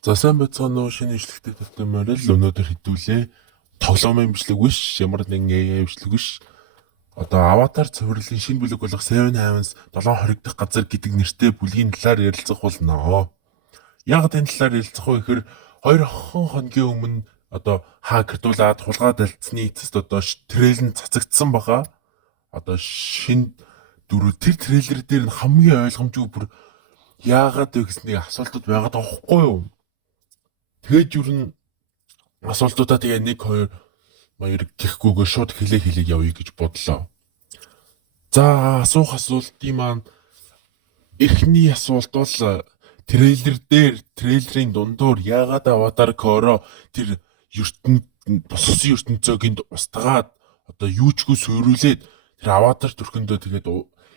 За сайн байцгаана уу шинэ ишлэгтэй татамаар л өнөөдөр хэдүүлээ. Тоглоомын бичлэг биш, ямар нэгэн AI бичлэг биш. Одоо Аватар цувралын шинэ бүлэг болох Seven Heavens 720 дахь газар гэдэг нэртэй бүлгийн талаар ярилцах болно. Яг энэ талаар ярилцах уу гэхээр 2 хоногийн өмнө одоо хакердуулаад хулгайд алдсны эцэст одоо трейлер цацагдсан бага. Одоо шинэ дөрөв тэр трейлер дээр нь хамгийн ойлгомжгүй бүр яагаад вэ гэсний асуултууд байгаад байгаа хгүй юу? Тэгээд юу н асуултуудаа тэгээ 1 2 маяг гэхгүйгээр шууд хэлээ явъя гэж бодлоо. За асуултын маань эхний асуулт бол трейлерийн дундуур яагаад Аватар Коро тэр ертөнд босгосон ертөнцөө гинт устгаад одоо юучгүй суйруулээд тэр Аватар төрхөндөө тэгээд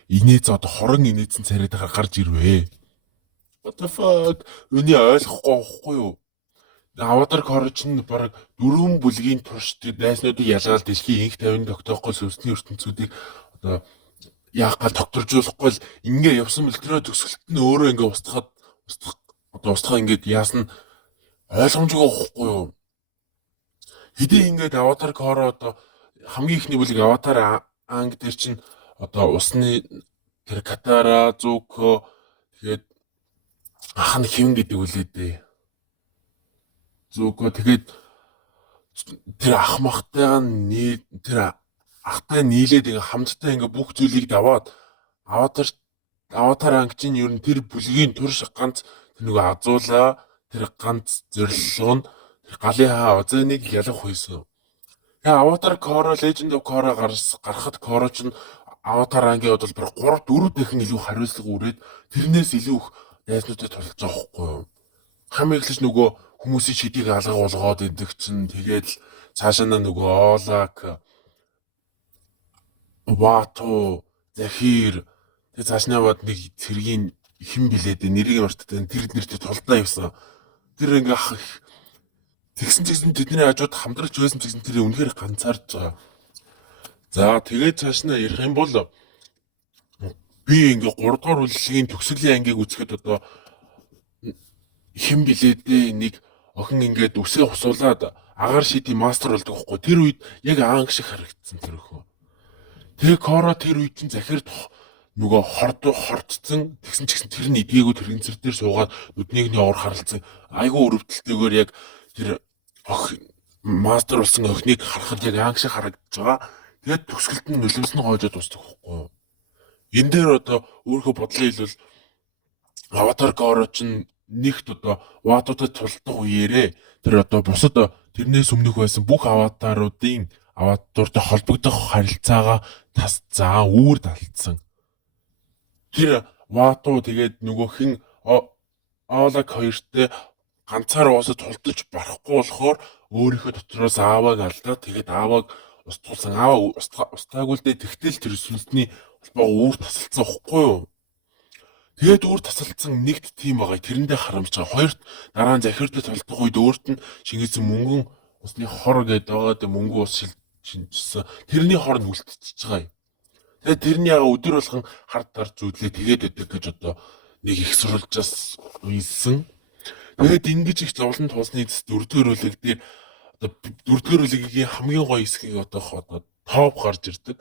инээз одоо хорон инээдсэн царайдаа гарч ирвэ. What the fuck? Үний ойлгохгүй байхгүй юу? Аватар Корч нь бараг 4 бүлгийн турш тэр дайснуудыг ялгаад дэлхийн инх 50-ны тогтоохгүй сүнсний ертөнцүүдийг одоо яах гал тогтворжуулахгүй л ингээ явсан бэлтрөө төгсгөлт нь өөрөө ингээ устгах ингээд яасан ойлгомжгүй байхгүй юу? Хэдий ингээд Аватар Коро одоо хамгийн ихний бүлэг Аватар анги дээр чинь одоо усны тэр Катара Зуко тэгээд ах нь хэвэн гэдэг үлээ дээ. Зүгөө тэгээд тэр ах ахтай нийлээд ингээ хамтдаа ингээ бүх зүйлийг даваад Аватар анги чинь ер нь тэр бүлгийн турш ганц тэр нөгөө азуулаа тэр ганц зорилго нь тэр галын хаа озоныг ялах байсан. Тэгээ Аватар Korra Legend of Korra гарахад Korra чинь Аватар ангийн бодлоор 3 4 дахин илүү хариуцлага үрээд тэрнээс илүү их найзнуудад тулж байгаа байхгүй юу? Хамгийн эхлэж нөгөө хүмүүсийн шидийг алга болгоод идэг чинь тэгээд цаашаа нөгөө Олак Вато Захир тэгээд цаашнаа бод нэг цэргийн хэн билээд нэрийг мартаад тэр нэртэй тулдаа явсан. Тэр ингээ тэгсэн тэдний хажууд хамтрагч байсан гэсэн тэр үнэхээр ганцаарч байгаа. За тэгээд цаашнаа ярих юм бол би ингээ 3 дугаар бүлгийн төгсгөлийн ангийг үзэхэд одоо хэн билээдээ нэг охин ингээд үсээ хусуулаад агаар шидийн мастер болдог байхгүй. Тэр үед яг аанг шиг харагдсан тэр өхөө. Тэгээ Коро тэр үед чинь захирд нөгөө хордцсон тэгсэн ч гэсэн тэр нь идгээгүй тэрэгцэр дээр суугаад нүднийгний ор харалцсан. Айгүй өрөвдөлтөөр яг тэр мастер болсон охиныг харахад яг аанг шиг харагдаж байгаа. Тэгээд төгсгөлд нь нулимс нь гоожод устдаг байхгүй. Энэ дээр одоо өөрөө бодлоо хэлвэл Аватар Коро чинь нэгт одоо ватуудад тулдах үеэрээ тэр одоо бусад тэрнээс өмнөх байсан бүх аватаруудын аватартай холбогдох харилцаагаа тасцаа үүр талцсан. Тэр ватуу тэгээд нөгөө хин Олак хоёртой ганцаар уусад тулдаж барахгүй болохоор өөрийнхөө дотроос аавыг алдаад тэгээд аавыг устгуулсан. Ааваа устгаагүй л дээ тэгтэл тэр сүнсний холбоо үүр тасалцсан байхгүй юу? Тэгээд өөр тасалдсан нэгт тим байгаа. Тэрэндээ харамж байгаа. Хоёрт дараа нь захирдад толдох үед өөрт нь шингээсэн мөнгөн усны хор гэдэг байгаа. Тэ мөнгөн ус шинжсэн. Тэрний хор нь үлдчихэж байгаа юм. Тэгээд тэрний яга өдөр болгон хард тарж зүудлээ тэгээд өгдөг гэж одоо нэг их сурвалжаас уйлсан. Тэгээд ингэж их зовлон тулсны эцэс 4-р бүлэг дээр одоо 4-р бүлгийн хамгийн гоё хэсгийг одоо топ гарч ирдэг.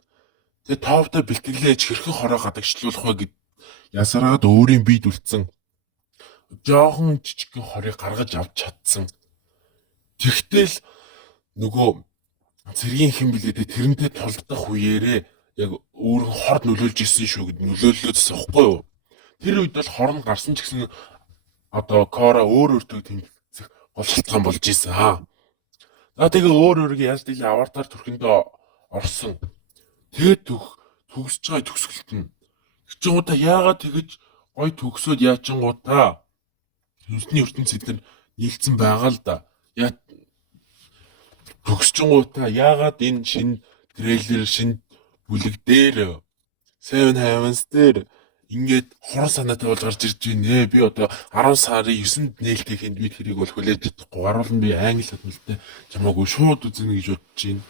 Тэгээд топтой бэлтгэлээж хэрхэн хороо гадагшлуулах вэ гэд ясараад өөрийн биед үлдсэн жоохон жижиг хорийг гаргаж авч чадсан. Тэгтэл нөгөө цэргийн хэн билээ тэрнтэй тулдах үеэрээ яг өөрөн хорд нөлөөлж исэн шүү гэд нөлөөллөөс авахгүй юу? Тэр үед бол хорн гарсан ч гэсэн одоо Кора өөртөө тэмцэх гол шалтгаан болж исэн. За тэгээ өөрөөр яаж дийлээ Аватар төрхөндөө орсон. Тэгээд төгсөж байгаа төгсгөлт нь чигуудаа яагаад тэгэж гой төгсөөд яачингуудаа сүнсний ертөнцид нар нийлцсэн байгаа л да. Төгсчингуудаа яагаад энэ шинэ трейлер шинэ бүлэг дээр Seven Heavens дээр ингээд хор санаатай бол гарч ирж байна. Би одоо 10 сарын 9-нд нээлттэйхэнд би тэрийг бол хүлээж чадахгүй. Гаруул нь би англи хэлтэй чамаагүй шууд үзнэ гэж бодож байна.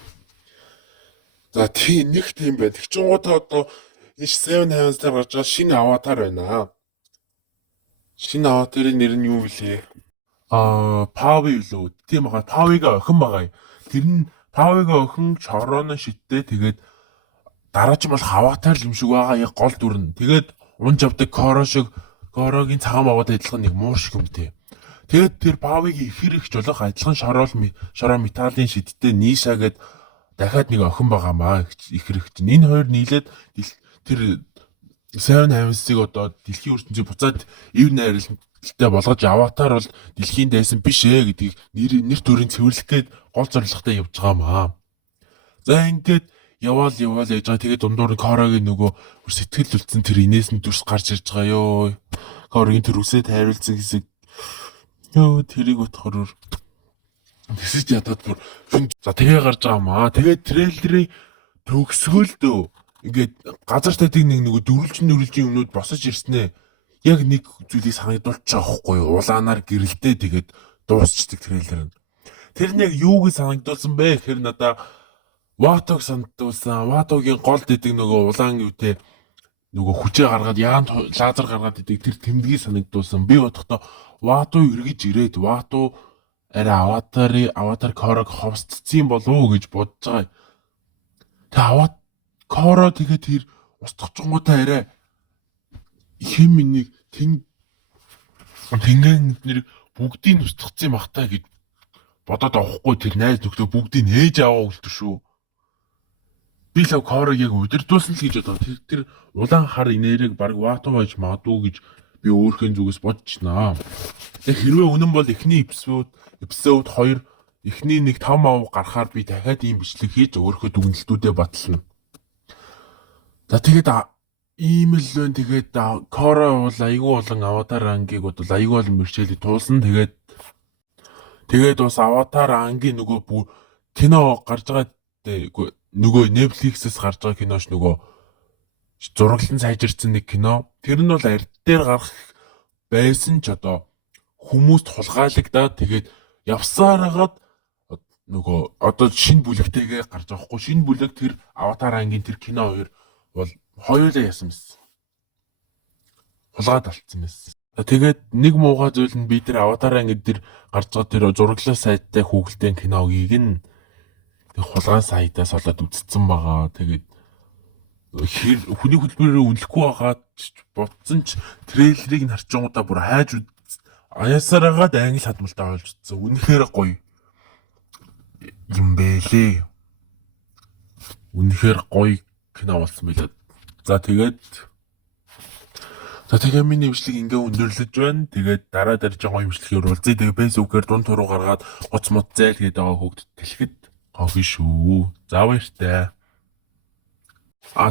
За тийм нэг тийм байна. Тэгчингуудаа одоо энэ Seven Heavens дээр гарч байгаа шинэ аватар байна. Шинэ аватарын нэр нь юу вэ? Пави лөө. Тийм байгаа. Павига охин байгаа. Тэр нь Павига охин шорооно шидтэй тэгээд дараач бол аватар юм шиг байгаа яг гол дүрн. Тэгээд унж авдаг Корогийн цагаан богод адилхан нэг муу шиг юмтэй. Тэгээд тэр Павигийн ихэр их жолох адилхан шороо металлын шидтэй Ниша гээд дахиад нэг охин байгаамаа ихэр их чинь. Энэ хоёр нийлээд тэр Seven Heavens-ыг одоо дэлхийн ертөнцийг буцаад ив найралтай болгож аватар бол дэлхийн дайсан биш ээ гэдгийг нэр төрийн цэвэрлэх гээд гол зорилготой явж байгаамаа. За ингээд яваал яж байгаа. Тэгээд дундуур Корогийн нөгөө сэтгэл үлдсэн тэр инээс нь дүрс гарч ирж байгаа ёо. Корогийн тэр үсээ тайруулсан хэсэг ёо тэрийг бодохоор тэсэж ядаад бүр за тэгээ гарч байгаамаа. Тэгээд трейлерийн төгсгөлдөө ингээд газар татыг нөгөө дөрүлжин юмнууд босож ирснээ. Яг нэг зүйлийг санагдуулж байгаа хгүй юу? Улаанаар гэрэлтэй тэгээд дуусчдаг трейлер нь. Тэр нь яг юуг санагдуулсан бэ гэхээр надаа Ватог санагдуулсан. Ватогийн гол дэдэг нөгөө улаан юутэй нөгөө хүчээ гаргаад яан лазер гаргаад идэг тэр тэмдгийг санагдуулсан. Би бодохдоо Вато эргэж ирээд Вато арай аватар Корог ховсцсон болов уу гэж бодож байгаа. Тэгээ Коро тэгээд тэр устгачгуудаа арай хэм нэг тэнгэн нэр бүгдийг устгацсан бахтаа гэж бодоод авахгүй тэр найз нөхдөө бүгдийг нээж аваа үлдэр шүү. Би л Корог яг удирдуулсан л гэж бодоо. Тэр улаан хар инээрийг баг Вато байж магадгүй гэж би өөрхөн зүгээс бодчихнаа. Яг хэрвээ үнэн бол эхний эпизод 2 эхний нэг 5 гарахаар би дахиад ийм бичлэг хийж өөрхөө дүгнэлтүүдэд батлана. За тэгээд ийм л вэ. Тэгээд Коро бол айгүй болон аватар ангийг бол айгүй болон мөрчээлийг туулсан. Тэгээд бас аватар ангийн нөгөө кино гарч байгаа нөгөө Netflix-с гарч байгаа кинош нөгөө зураглан сайжирсан нэг кино. Тэр нь бол ард дээр гарах байсан ч одоо хүмүүст хулгайлагдаад тэгээд явсаар хагаад нөгөө одоо шинэ бүлэгтэйгээ гарч байгаа хгүй. Шинэ бүлэг тэр аватар ангийн тэр кино хоёр бол хоёулаа ясан байсан. Хулгаад алдсан байсан. Тэгээд нэг муухай зүйл нь би тэр аватар анги дээр гарч байгаа тэр зураглал сайттай хүүхэлдэйн киногийг нь тэг хулгай сайтаас олоод үзсэн байгаа. Тэгээд хүний хөдөлмөрөөр үнэлэхгүй байгаа бодсон ч трейлерыг нь харчингуудаа бүр хайж аясараагаад англи хадмалтай олж утсан. Үнэхээр гоё юм бэлээ. Үнэхээр гоё кино болсон байлаа. За тэгээд миний имжлэг ингээ өндөрлөж байна. Тэгээд дараа дарж байгаа имжлэгээр уулзъя. Тэгээд фэйсбүүкээр дунд туруу гаргаад гоц мод зайл гэдэг байгаа хүүхдэд тэлэхэд гоё шүү. За баяртай.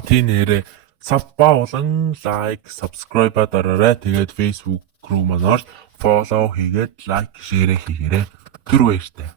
Тийм нэрээ сабба болон лайк, subscribe дараарай. Тэгээд фэйсбүүк руу манаар follow хийгээд лайк, шеэр хийгээрэй. Тэр баяртай.